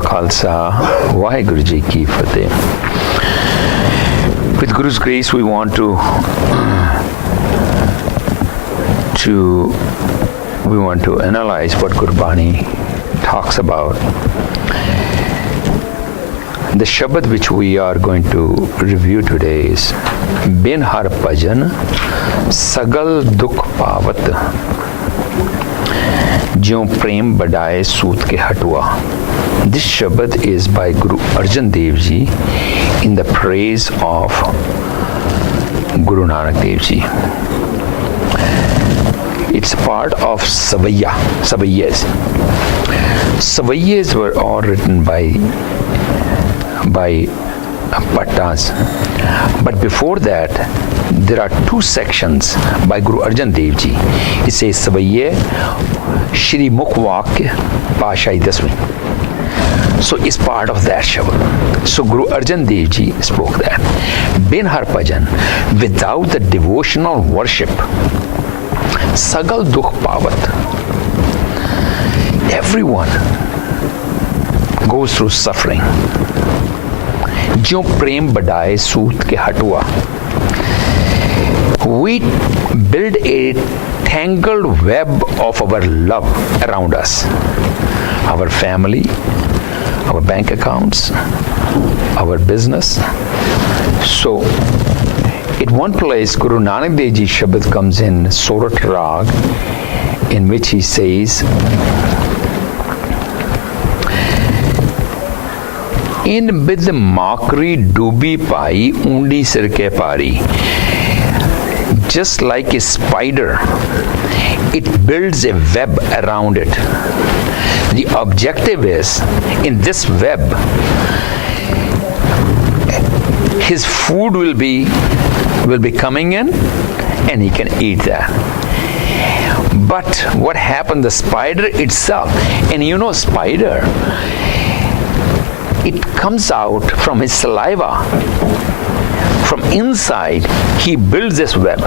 Khalsa, Waheguruji ki Fateh. With Guru's grace, we want to analyze what Gurbani talks about. The Shabad which we are going to review today is Vichaar Dec, SAGAL DUKH PAAVATj, Jyon Prem Badaye Soot Ke Hatwa. This Shabad is by Guru Arjan Dev Ji in the praise of Guru Nanak Dev Ji. It's part of Savaiyas. Savaiyas were all written by Pattas. But before that, there are two sections by Guru Arjan Dev Ji. It says Savaiye Shri Mukhwakya Pashai Dasmi. So it's part of that Shabad. So Guru Arjan Dev Ji spoke that. Vichaar Dec, without the devotional worship, Sagal Dukh Pavat. Everyone goes through suffering. Jyon Prem Badaye Soot Ke Hatwa. We build a tangled web of our love around us. Our family, our bank accounts, our business. So, at one place, Guru Nanak Dev Ji Shabad comes in Sorat Rag, in which he says, In bid mockery doobi pai undi sir ke pari. Just like a spider, it builds a web around it. The objective is, in this web, his food will be coming in and he can eat that. But what happened, the spider itself, and you know spider, it comes out from his saliva. From inside, he builds this web.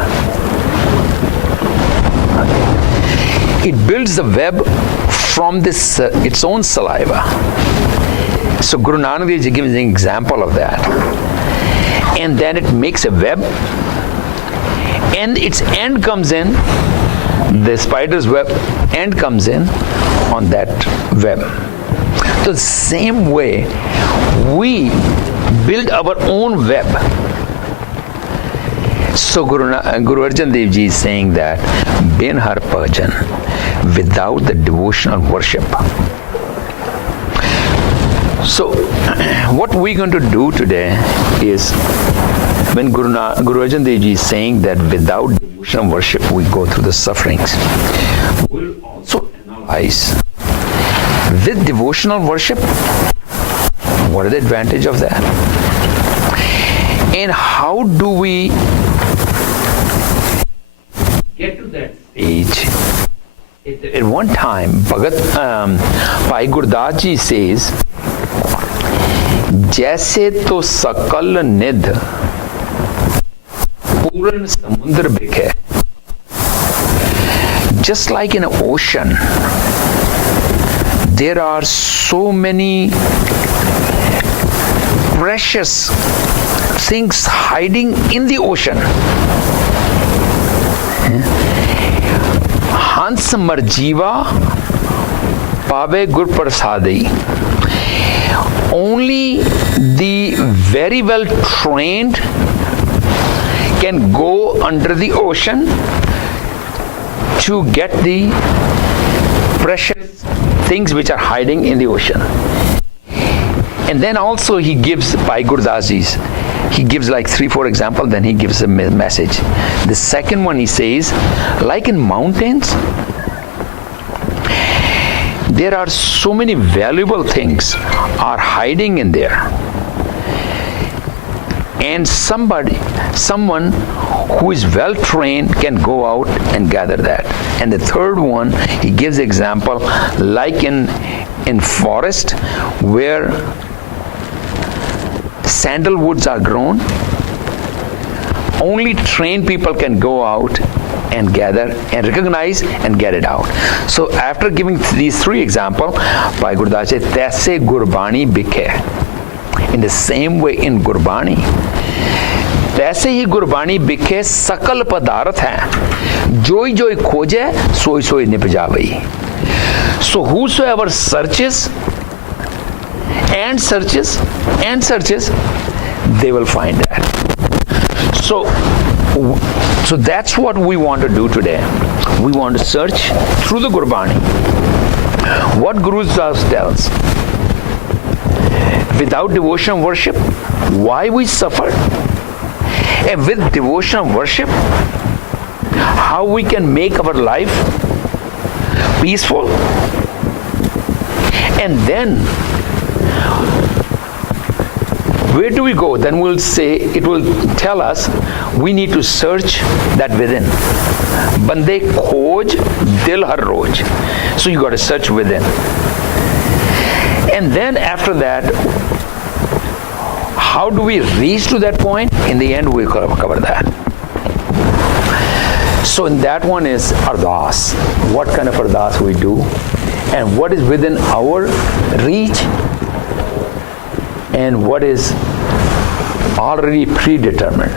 It builds the web from this its own saliva. So Guru Nanak Dev Ji gives an example of that. And then it makes a web, and its end comes in, the spider's web end comes in on that web. So the same way, we build our own web. So Guru Arjan Dev Ji is saying that Vichaar Dec, without the devotional worship. So what we're going to do today is, when Guru Arjan Dev Ji is saying that without devotional worship we go through the sufferings, we'll also analyze with devotional worship, what is the advantage of that? And how do we get to that stage? At one time, Bhai Gurdas Ji says, Jaise to sakal nidh puran samundra bikhe. Just like in an ocean, there are so many precious things hiding in the ocean. Hans marjiva pave gur prasadi. Only the very well trained can go under the ocean to get the precious things which are hiding in the ocean. And then also he gives, by Gurdasis, he gives like 3-4 examples, then he gives a message. The second one he says, like in mountains, there are so many valuable things are hiding in there. And someone who is well trained can go out and gather that. And the third one, he gives example like in forest where sandalwoods are grown. Only trained people can go out and gather and recognize and get it out. So after giving these three examples, Bhai Gurdas said, "Taise Gurbani bikhe." In the same way in Gurbani, तैसे ही गुरबानी बिखे सकल पदार्थ हैं, जोई जोई खोजे सोई सोई निप जावई. So whosoever searches and searches and searches, they will find that. So that's what we want to do today. We want to search through the Gurbani what Guru Sahib tells. Without devotion worship, why we suffer? And with devotion worship, how we can make our life peaceful. And then, where do we go? Then we'll say, it will tell us, we need to search that within. Bande khoj dil har roj. So you got to search within. And then after that, how do we reach to that point? In the end, we'll cover that. So in that one is ardas. What kind of ardas we do, and what is within our reach, and what is already predetermined.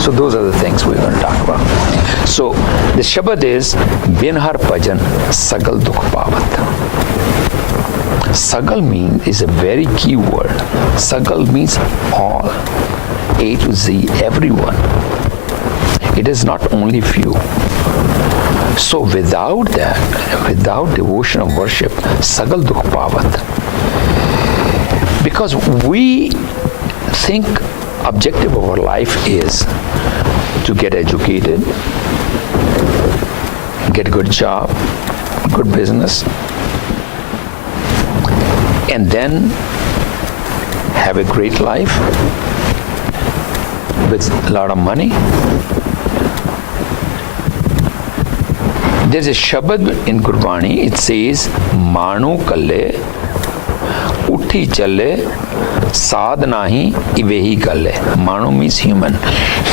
So those are the things we're going to talk about. So the Shabad is Vichaar Bhajan Sagal Dukh Paavat. Sagal is a very key word. Sagal means all, A to Z, everyone. It is not only few. So without that, without devotion of worship, Sagal Dukh Paavat. Because we think objective of our life is to get educated, get a good job, good business, and then have a great life with a lot of money. There's a Shabad in Gurbani, it says, Manu kalle, uthi challe, sad nahi, ivehi kalle. Manu means human.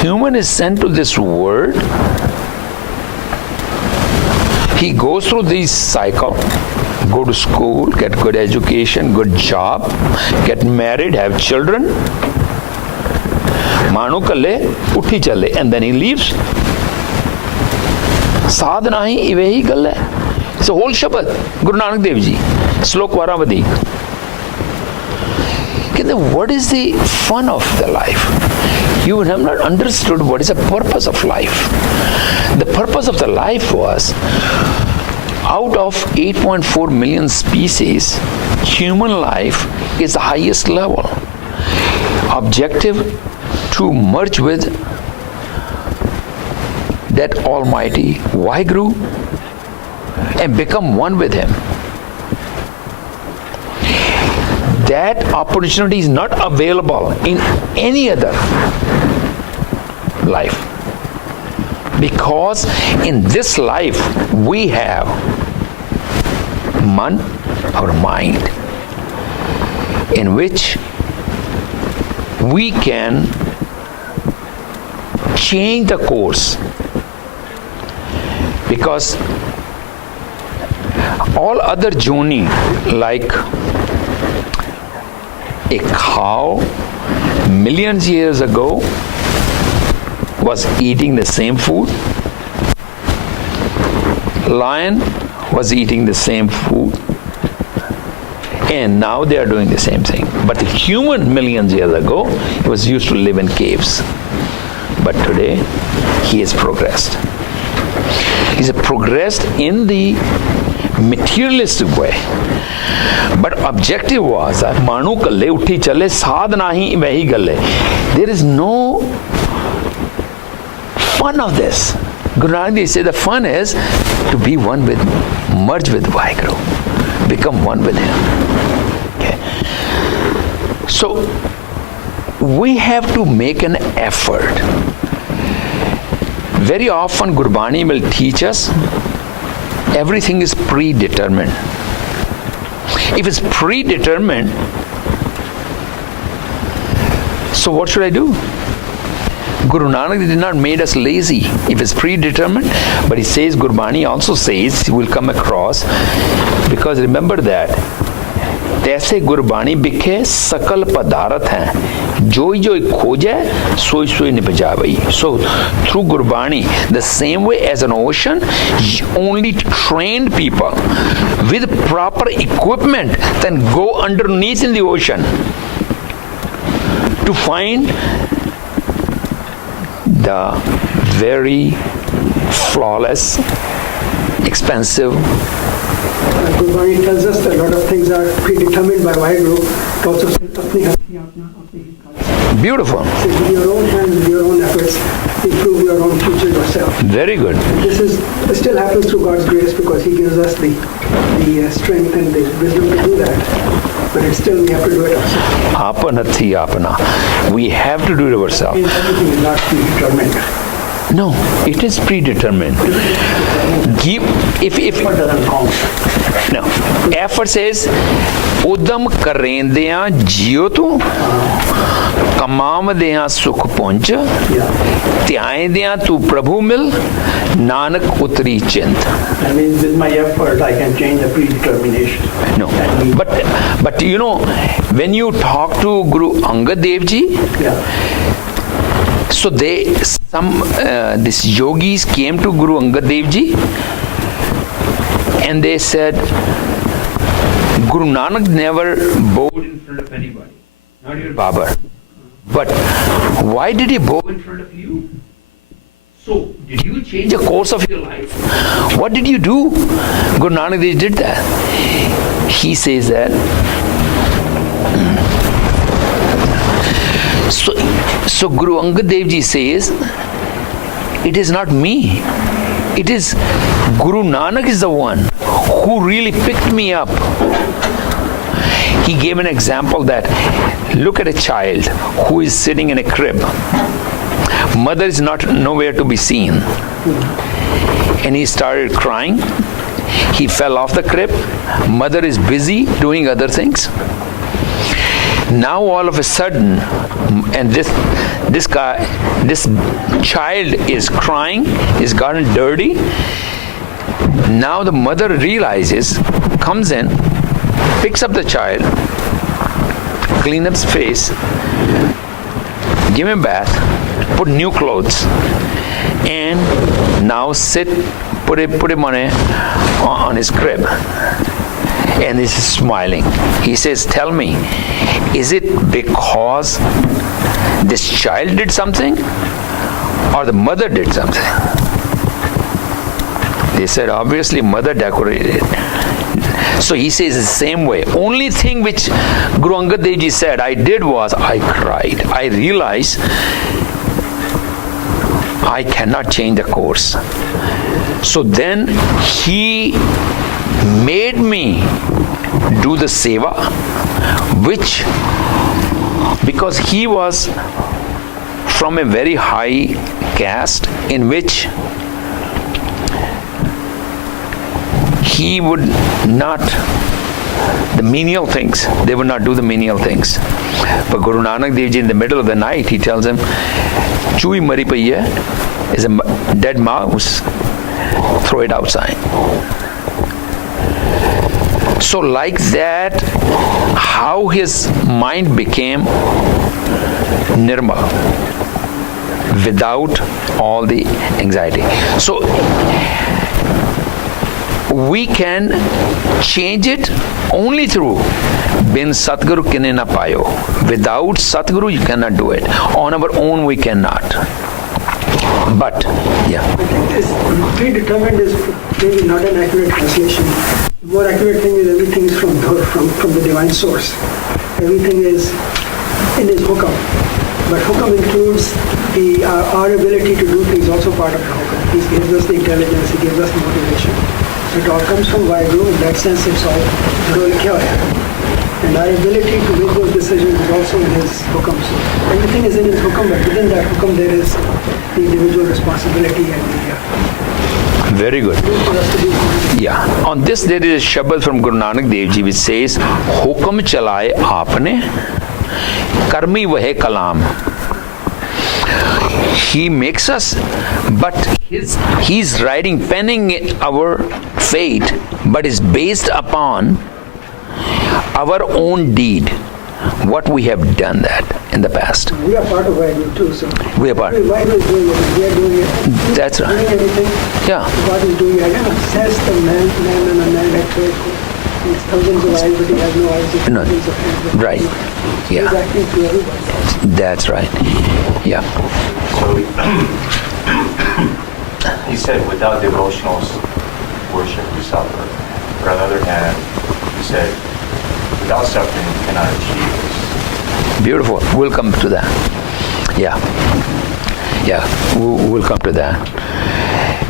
Human is sent to this world. He goes through this cycle. Go to school, get good education, good job, get married, have children. Manu kalle, uthi challe, and then he leaves. Sad nahi, ivehi kalle. It's a whole Shabad. Guru Nanak Dev Ji, Slok Varavadi. What is the fun of the life? You have not understood what is the purpose of life. The purpose of the life was, out of 8.4 million species, human life is the highest level. Objective to merge with that Almighty Waheguru and become one with Him. That opportunity is not available in any other life. Because in this life we have man, our mind, in which we can change the course. Because all other joni, like a cow millions years ago was eating the same food. Lion was eating the same food. And now they are doing the same thing. But the human millions years ago was used to live in caves. But today he has progressed. He's progressed in the materialistic way. But objective was that Manu kalle uthi chale sad nahi vehi galle. There is no fun of this. Guru Nanak Dev said the fun is to be one with, merge with Waheguru, become one with Him. Okay. So we have to make an effort. Very often Gurbani will teach us everything is predetermined. If it's predetermined, so what should I do? Guru Nanak did not make us lazy. If it's predetermined, but he says, Gurbani also says, he will come across, because remember that, तैसे गुरबाणी बिखे सकल पदार्थ हैं, जोई जोई खोजे सोई सोई निपजावई. So through Gurbani, the same way as an ocean, only trained people with proper equipment then go underneath in the ocean to find the very flawless, expensive. Gurbani tells us that a lot of things are predetermined by Waheguru. It also says, "Apni hati apna, apni hi kaaj." Beautiful. So with your own hands, with your own efforts, improve your own future yourself. Very good. This still happens through God's grace because He gives us the strength and the wisdom to do that. But it's still we have to do it ourselves. Apanati apana. We have to do it ourselves. Everything is not predetermined. No, it is predetermined. Give if Effort doesn't count. no. Effort says ਉਦਮ ਕਰੇਂਦਿਆਂ ਜਿਉ ਤੂੰ ਕਮਾਵਦਿਆਂ ਸੁਖ ਪੁੰਜ ਧਿਆਇਂਦਿਆਂ ਤੂੰ ਪ੍ਰਭੂ ਮਿਲ ਨਾਨਕ ਉਤਰੀ ਚਿੰਤ. That means with my effort I can change the predetermination. No, but you know, when you talk to Guru Angad Dev Ji, so these yogis came to Guru Angad Dev Ji and they said, Guru Nanak never bowed in front of anybody, not even Babar. But why did he bow in front of you? So, did you change the course of your life? What did you do? Guru Nanak Dev did that. He says that. So Guru Angad Dev Ji says, it is not me. It is Guru Nanak is the one who really picked me up. He gave an example that, look at a child who is sitting in a crib. Mother is nowhere to be seen. And he started crying. He fell off the crib. Mother is busy doing other things. Now all of a sudden, and this child is crying, is gotten dirty. Now the mother realizes, comes in, picks up the child, clean up his face, give him a bath, put new clothes, and now put him on his crib. And he's smiling. He says, tell me, is it because this child did something or the mother did something? They said, obviously mother decorated. So he says the same way. Only thing which Guru Angad Dev Ji said I did was I cried. I realized I cannot change the course. So then he made me do the seva, which, because he was from a very high caste in which he would not, the menial things, they would not do the menial things. But Guru Nanak Dev Ji, in the middle of the night, he tells him, Chui mari pai hai, is a dead mouse, throw it outside. So like that, how his mind became nirmal, without all the anxiety. So we can change it only through bin Satguru kine na payo. Without Satguru you cannot do it. On our own we cannot. But yeah. I think this predetermined is maybe not an accurate translation. The more accurate thing is everything is from the divine source. Everything is in his hukam. But hukam includes our ability to do things, also part of the hukam. He gives us the intelligence, he gives us the motivation. So it all comes from Waheguru. In that sense, it's all Guru Likhya hai. And our ability to make those decisions is also in his hukam. So everything is in his hukam, but within that hukam there is the individual responsibility and the very good. Yeah. On this there is a shabad from Guru Nanak Dev Ji which says, Hukam chalaye aapne, karmi wahe kalam. He makes us, but he's penning our fate, but is based upon our own deed, what we have done that in the past. We are part of Waheguruji too, so we are part. Waheguruji is doing it. We are doing it. That's right. Doing anything. Yeah. God is doing it. Says the man and a man that has thousands of eyes, but he has no eyes. No. Thousands of hands. Right. He's Yeah. acting through everybody. That's right. Yeah. So he said, without devotional worship, we suffer. But on the other hand, he said, without suffering, we cannot achieve this. Beautiful. We'll come to that. Yeah. Yeah. We'll come to that.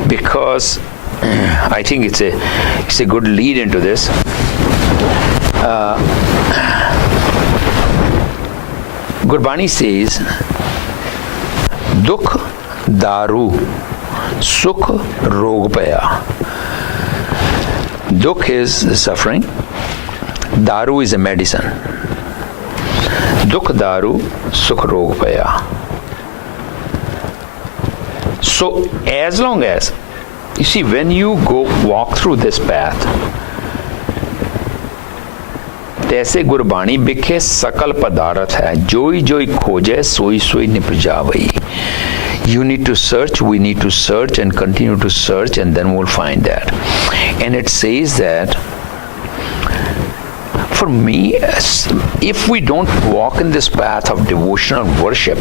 Because I think it's a good lead into this. Gurbani says, Dukh daru, sukh rog paya. Dukh is the suffering. Daru is a medicine. Dukh daru, sukh rog paya. So as long as, you see, when you walk through this path, तैसे गुरबाणी बिखे सकल पदार्थ है, जोई जोई खोजे सोई सोई निप जावई. You need to search, we need to search and continue to search, and then we'll find that. And it says that, for me, if we don't walk in this path of devotional worship,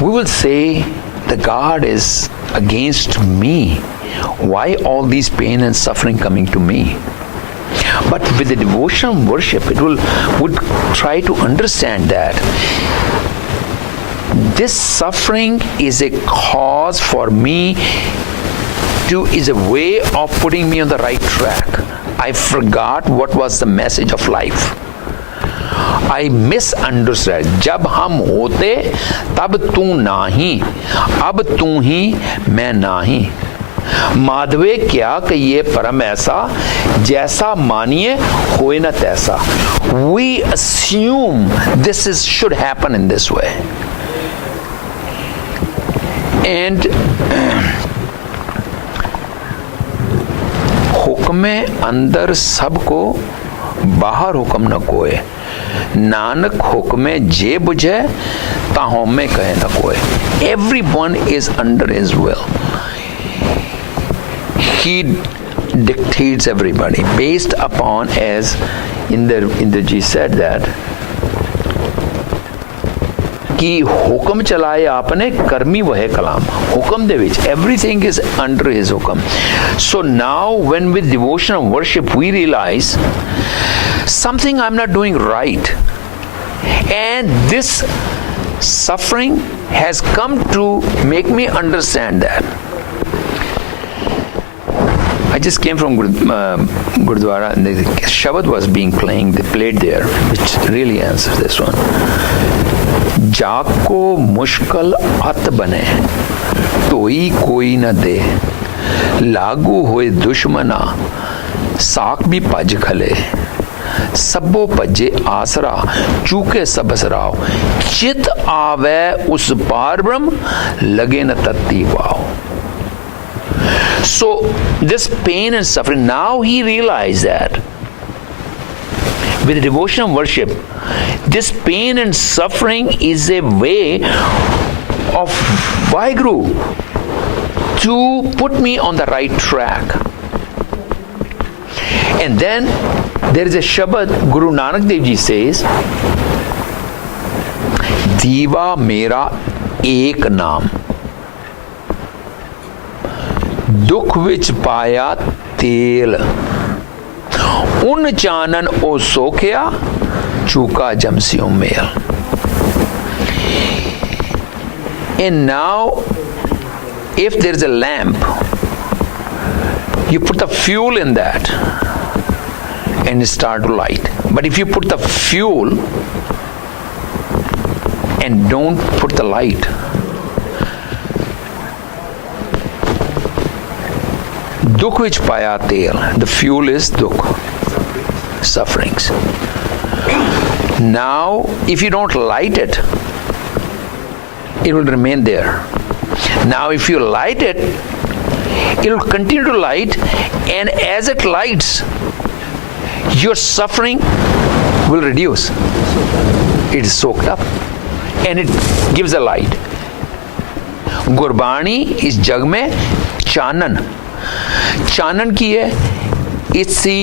we will say the God is against me. Why all these pain and suffering coming to me? But with the devotional worship, would try to understand that this suffering is a cause for me is a way of putting me on the right track. I forgot what was the message of life. I misunderstood. जब हम होते तब तू नाही, अब तू ही मैं नाही. माधवे क्या कहिए परम ऐसा, जैसा मानिए होए न तैसा. We assume this should happen in this way. And हुक्मे अंदर सबको, बाहर हुक्म न कोय. नानक हुक्मे जे बुझे, ताहों में कहे न कोय. Everyone is under his will. He dictates everybody based upon, as Indraji said that, कि हुक्म चलाए आपने कर्मी वह कलाम. हुक्म दे विच everything is under his हुक्म. So now when with devotional worship we realize something I'm not doing right, and this suffering has come to make me understand that. I just came from Gurdwara, and the Shabad was being they played there, which really answers this one. जाको मुश्किल अत बने, तोई कोई न दे, लागू होए दुश्मना, साक भी पज खले, सबो पजे आसरा, चूके सबसराव, चित आवे उस पार ब्रह्म, लगे न तत्ती वाव. So this pain and suffering, now he realized that with devotional worship, this pain and suffering is a way of Waheguru to put me on the right track. And then there is a Shabad, Guru Nanak Dev Ji says, Diva mera ek naam, दुख विच पाया तेल, उन चानन ओ सोखिया, चूका जमसियों mail. And now, if there is a lamp, you put the fuel in that and it start to light. But if you put the fuel and don't put the light, Dukh which paya tel, the fuel is dukh, sufferings. Now, if you don't light it it will remain there. Now if you light it, it will continue to light, and as it lights, your suffering will reduce. It is soaked up and it gives a light. Gurbani is jag mein chanan. Chanan की है, इससे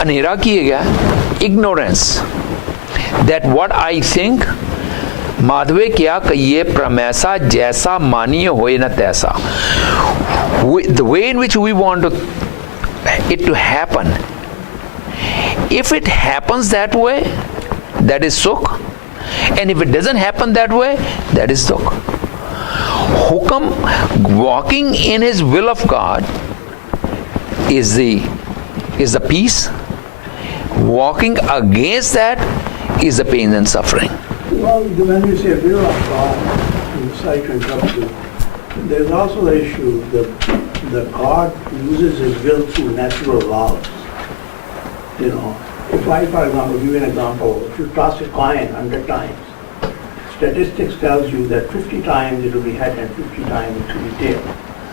अंधेरा किया गया, ignorance. That what I think, माधवे क्या कहिए प्रमैसा जैसा मानिए होए न तैसा. The way in which we want it to happen, if it happens that way, that is sukh, and if it doesn't happen that way, that is dukh. Hukam, walking in his will of God, is the peace. Walking against that is the pain and suffering. Well, when you say will of God, I'm sorry to interrupt you, there's also the issue that God uses his will through natural laws. You know, if I, for example, give you an example, if you toss a coin 100 times, statistics tells you that 50 times it will be head and 50 times it will be tail.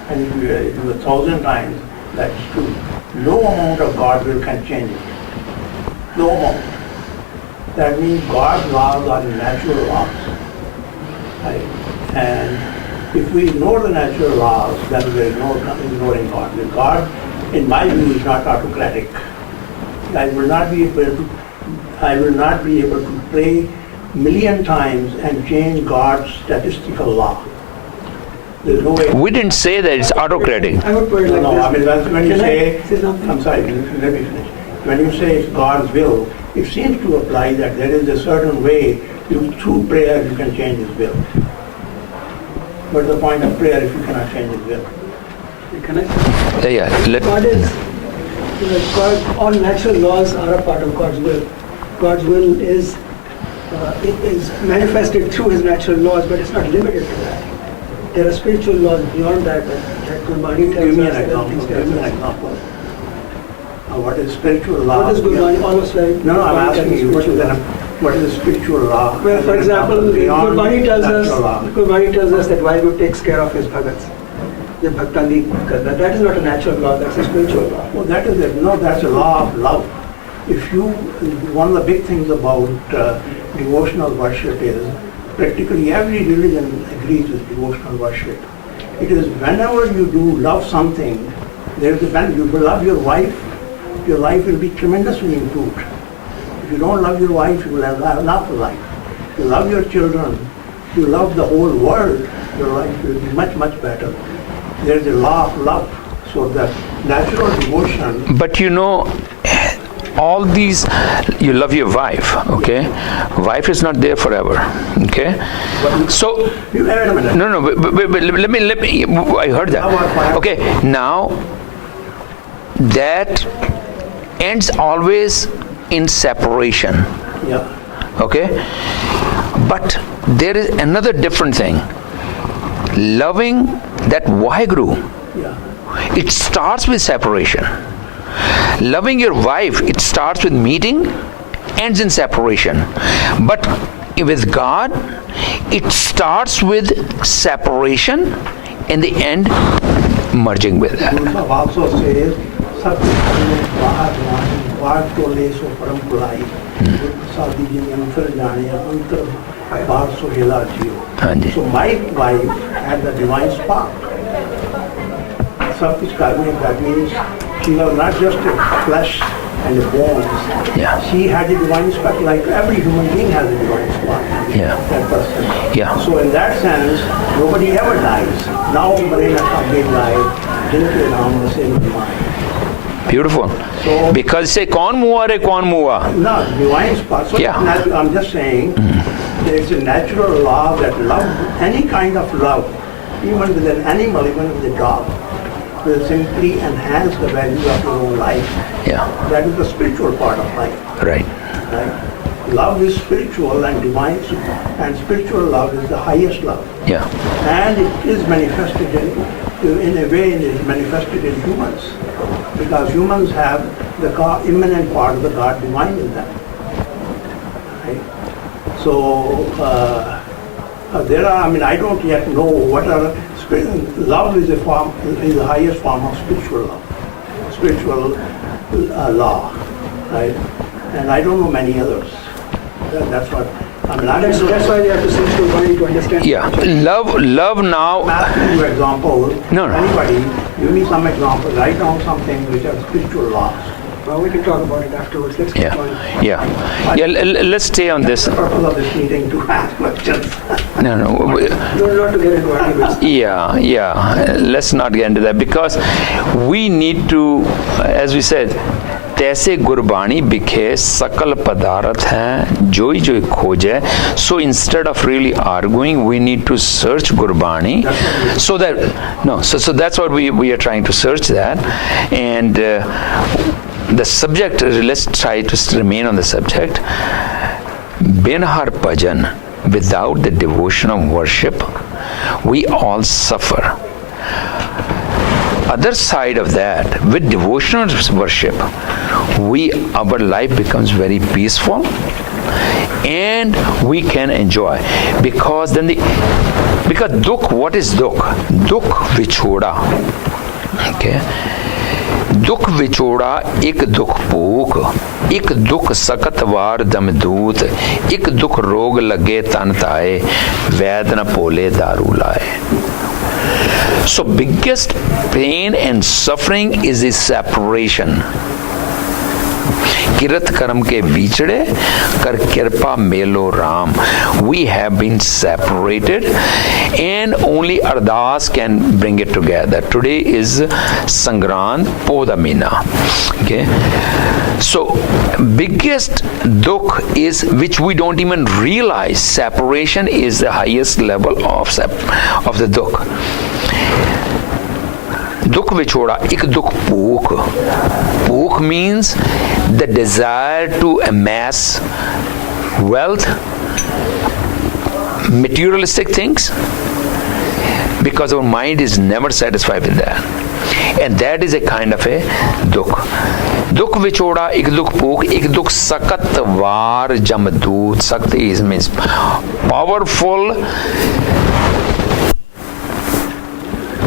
And if you do 1,000 times, that's true. No amount of God will can change it. No amount. That means God's laws are natural laws. Right? And if we ignore the natural laws, then we are ignoring God. Because God, in my view, is not autocratic. I will not be able to play million times and change God's statistical law. There's no way. We didn't say that it's autocratic. I would put it like No, this. I mean, when you say, something? I'm sorry, let me finish. When you say it's God's will, it seems to apply that there is a certain way through prayer you can change his will. What's the point of prayer if you cannot change his will? Can I? Yeah, God is, God, all natural laws are a part of God's will. God's will is manifested through his natural laws, but it's not limited to that. There are spiritual laws beyond that Gurbani tells Give me us. an example. Give me an example. What is spiritual law? What is Gurbani? Almost very. No, I'm asking you, what is a spiritual law? Well, for example, Beyond Gurbani natural law. tells us that Waheguruji takes care of his bhagats. The bhaktandi karna. That is not a natural law, that's a spiritual law. Well, that's a law of love. One of the big things about devotional worship is practically every religion agrees with devotional worship. It is whenever you do love something, there is a benefit. You love your wife will be tremendously improved. If you don't love your wife, you will have enough life. If you love your children, if you love the whole world, your life will be much, much better. There is a law of love. So that natural devotion. But you know, all these, you love your wife, okay? Wife is not there forever, okay? So, Wait a minute. no, but let me, I heard that. Okay, now, that ends always in separation, Yeah. okay? But there is another different thing. Loving that Waheguru, Yeah. it starts with separation. Loving your wife, it starts with meeting, ends in separation. But with God, it starts with separation, in the end, merging with that. Guru Sahib also says, "Sab baat tole so param pulai, sadi ji antar jaane antar baat so hila jiyo." Hanji. So my wife had the divine spark. Sab kuch karne, that means she was not just a flesh and a bones. Yeah. She had a divine spark, like every human being has a divine spark. Yeah. That person. Yeah. So in that sense, nobody ever dies. Now Marina Kabir died, didn't Ram was in mind. Beautiful. So- Because say, kaun muwa re kaun muwa? No, divine spark. So Yeah. I'm just saying, there is a natural law that love, any kind of love, even with an animal, even with a dog, will simply enhance the value of your own life. Yeah, That is the spiritual part of life. right. Right? Love is spiritual and divine, and spiritual love is the highest love. Yeah, And it is manifested in a way, it is manifested in humans, because humans have the God, immanent part of the God divine in them. Right? So There are, I don't yet know what are, love is the highest form of spiritual law, right? And I don't know many others. That's what, That's why you have to search Gurbani to understand. Yeah, love now. I'm asking you example. No. Anybody, give me some examples. Write down something which are spiritual laws. Well, we can talk about it afterwards. Let's keep going. Let's stay on this. That's the purpose of this meeting, to ask questions. No. Not to get into arguments. Let's not get into that, because we need to, as we said, तैसे गुरबानी बिखे सकल पदार्थ हैं जोई जोई खोजे. So instead of really arguing, we need to search Gurbani, so that's what we are trying to search that. And the subject, let's try to remain on the subject. Vichaar Bhajan, without the devotion of worship, we all suffer. Other side of that, with devotional worship, our life becomes very peaceful and we can enjoy. Because dukh, what is dukh? Dukh vichoda. Okay. दुख विछोड़ा एक दुख भूख, एक दुख सकत वार दमदूत, एक दुख रोग लगे तन ताए, वैद न पोले दारू लाए. So biggest pain and suffering is the separation. किरत कर्म के बिछड़े कर कृपा मेलो Ram. We have been separated and only Ardas can bring it together. Today is Granth Sahib. Okay, so biggest dukh is, which we don't even realize, separation is the highest level of the dukh. Dukh vichoda, ik dukh bhuk. Bhuk means the desire to amass wealth, materialistic things, because our mind is never satisfied with that. And that is a kind of a dukh. Dukh vichoda, ik dukh bhuk, ik dukh sakat var jamdoot. Sakti means powerful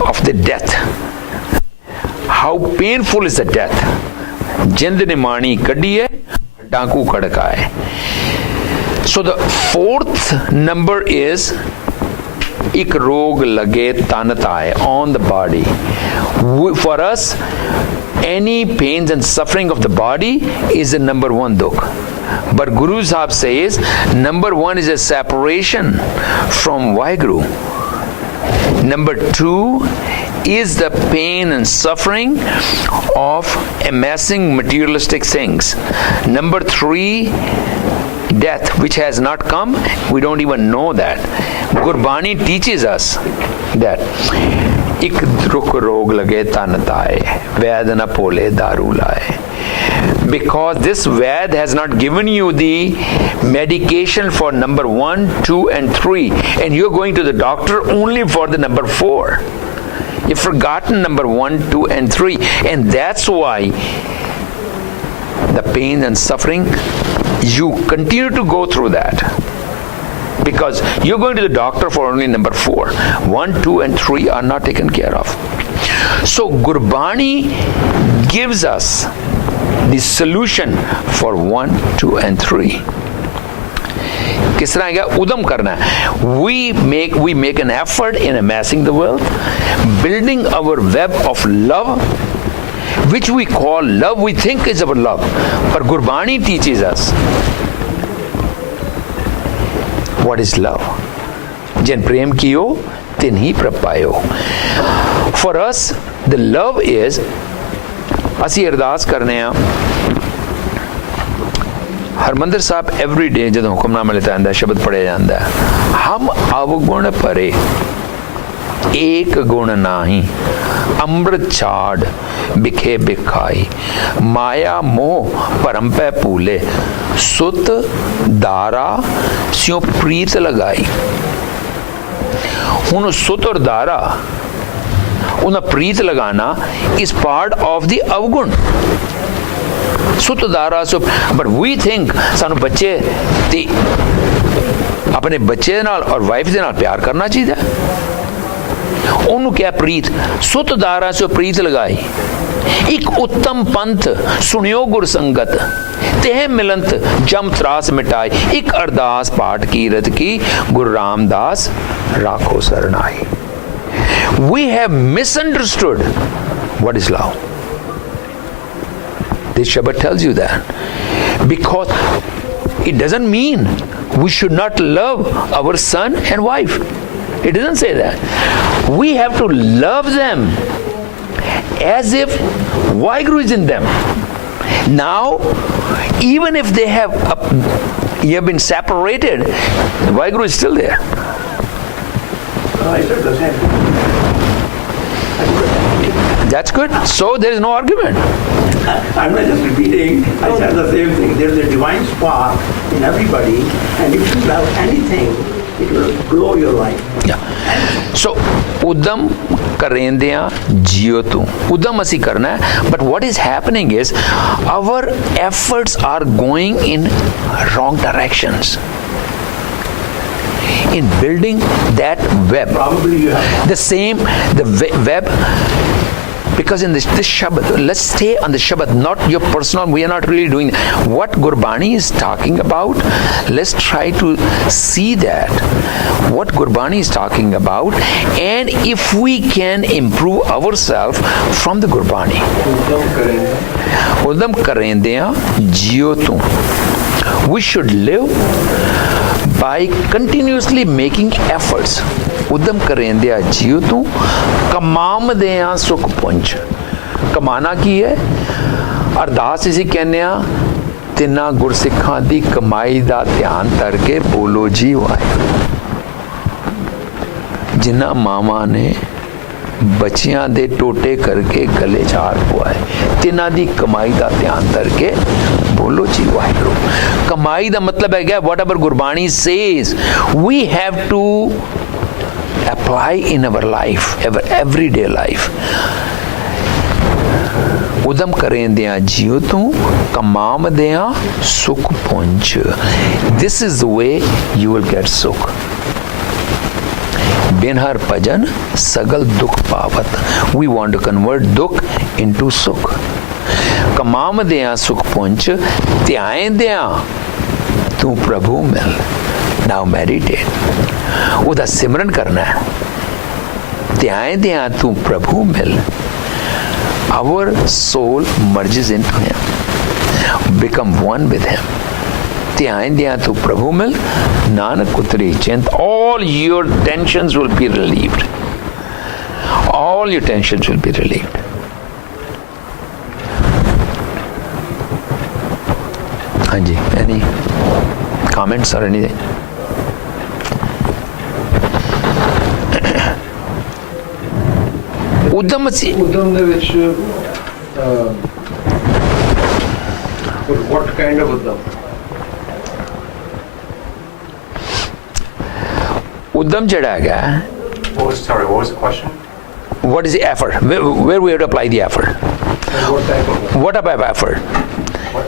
of the death. How painful is the death? Jind ne mani kaddi hai, danku kadka hai. So the fourth number is ik rog lage tan taye, on the body. For us, any pains and suffering of the body is the number one dukh. But Guru Sahib says number one is a separation from Waheguru. Number two is the pain and suffering of amassing materialistic things. Number three, death, which has not come. We don't even know that. Gurbani teaches us that ik druk rog lage tan taye, vaid na pole daru laye. Because this Ved has not given you the medication for number 1, 2, and 3, and you're going to the doctor only for the number 4. You've forgotten number 1, 2, and 3, and that's why the pain and suffering, you continue to go through that. Because you're going to the doctor for only number 4. 1, 2, and 3 are not taken care of. So Gurbani gives us the solution for 1, 2, and 3. किस तरह क्या उदम करना है? We make an effort in amassing the wealth, building our web of love, which we call love. We think is our love, but Gurbani teaches us what is love. Jan prem kiyo, tin hi prapayo. For us, the love is, ਅਸੀਂ ਅਰਦਾਸ ਕਰਨੇ ਆ. ਹਰਮੰਦਰ ਸਾਹਿਬ every day ਜਦੋਂ ਹੁਕਮਨਾਮਾ ਲਿਖਿਆ ਜਾਂਦਾ, ਸ਼ਬਦ ਪੜਿਆ ਜਾਂਦਾ, ਹਮ ਅਵਗੁਣ ਪਰੇ ਏਕ ਗੁਣ ਨਾਹੀ, ਅੰਮ੍ਰਿਤ ਛਾੜ ਬਿਖੇ ਬਿਖਾਈ, ਮਾਇਆ ਮੋਹ ਭਰਮ ਪੈ ਭੂਲੇ, ਸੁਤ ਦਾਰਾ ਸਿਉ ਪ੍ਰੀਤ ਲਗਾਈ. ਹੁਣ ਸੁਤ ਔਰ ਦਾਰਾ, उन्हें प्रीत लगाना is part of the avgun. Sutadara, but we think सानू बच्चे ਆਪਣੇ ਬੱਚੇ ਦੇ ਨਾਲ ਔਰ ਵਾਈਫ ਦੇ ਨਾਲ ਪਿਆਰ ਕਰਨਾ ਚਾਹੀਦਾ। ਉਹਨੂੰ ਕਿਹਾ ਪ੍ਰੀਤ ਸੁਤ ਦਾਰਾ ਸੋ ਪ੍ਰੀਤ ਲਗਾਈ, ਇੱਕ ਉੱਤਮ ਪੰਥ ਸੁਣਿਓ ਗੁਰ ਸੰਗਤ, ਤਹਿ ਮਿਲੰਤ ਜਮ ਤਰਾਸ ਮਿਟਾਈ, ਇੱਕ ਅਰਦਾਸ ਪਾਠ ਕੀਰਤ ਕੀ Guru Ramdas ਰਾਖੋ ਸਰਨਾਈ। We have misunderstood what is love. This Shabbat tells you that, because it doesn't mean we should not love our son and wife. It doesn't say that. We have to love them as if Waheguru is in them. Now, even if they have you have been separated, Waheguru is still there. I said the same thing. That's good. So there is no argument. I'm not just repeating, I said the same thing. There's a divine spark in everybody, and if you love anything, it will blow your life. Yeah. So, Uddam karendya jio tu. Uddam asi karna hai, but what is happening is our efforts are going in wrong directions. In building that web, Probably you have. the web, because in this Shabbat, let's stay on the Shabbat, not your personal, we are not really doing what Gurbani is talking about. Let's try to see that, what Gurbani is talking about, and if we can improve ourselves from the Gurbani. Uddam karendya jio tu. We should live by continuously making efforts. ਉਦਮ ਕਰੇਂਦਿਆ ਜੀਉ ਤੂੰ, ਕਮਾਮਦਿਆਂ ਸੁਖ ਪੁੰਜ। ਕਮਾਣਾ ਕੀ ਹੈ? ਅਰਦਾਸ ਅਸੀਂ ਕਹਿੰਦੇ ਆ, ਤਿੰਨਾਂ ਗੁਰਸਿੱਖਾਂ ਦੀ ਕਮਾਈ ਦਾ ਧਿਆਨ ਧਰ ਕੇ ਬੋਲੋ ਜੀ ਵਾਹਿਗੁਰੂ। ਜਿਨ੍ਹਾਂ ਮਾਵਾਂ ਨੇ ਬੱਚਿਆਂ ਦੇ ਟੋਟੇ ਕਰਕੇ ਗਲੇ 'ਚ ਹਾਰ ਪਵਾਏ, ਤਿੰਨਾਂ ਦੀ ਕਮਾਈ ਦਾ ਧਿਆਨ ਧਰ ਕੇ ਬੋਲੋ ਜੀ ਵਾਹਿਗੁਰੂ। ਕਮਾਈ ਦਾ ਮਤਲਬ ਹੈਗਾ whatever Gurbani says, we have to apply in our life, our everyday life. ਉਦਮ ਕਰੇਂਦਿਆਂ ਜੀਉ ਤੂੰ, ਕਮਾਮਦਿਆਂ ਸੁਖ ਪੁੰਜ। This is the way you will get sukh. ਬਿਨਹਰ ਭਜਨ ਸਗਲ ਦੁੱਖ ਪਾਵਤ। We want to convert dukh into sukh. ਕਮਾਮਦਿਆਂ ਸੁਖ ਪੁੰਜ, ਧਿਆਇਂਦਿਆਂ ਤੂੰ ਪ੍ਰਭੂ ਮਿਲ। Now meditate. ਉਹਦਾ ਸਿਮਰਨ ਕਰਨਾ ਹੈ। ਧਿਆਇਂਦਿਆਂ ਤੂੰ ਪ੍ਰਭੂ ਮਿਲ। Our soul merges into him, become one with him. ਧਿਆਇਂਦਿਆਂ ਤੂੰ ਪ੍ਰਭੂ ਮਿਲ, ਨਾਨਕ ਉਤਰੀ ਚਿੰਤ। All your tensions will be relieved. All your tensions will be relieved. ਹਾਂਜੀ, any comments or anything? ਉਦਮ ਦੇ ਵਿੱਚ what kind of ਉਦਮ? ਉਦਮ ਜਿਹੜਾ ਹੈਗਾ, What was the question? what is the effort? Where we have to apply the effort? And what type of What type of effort? What?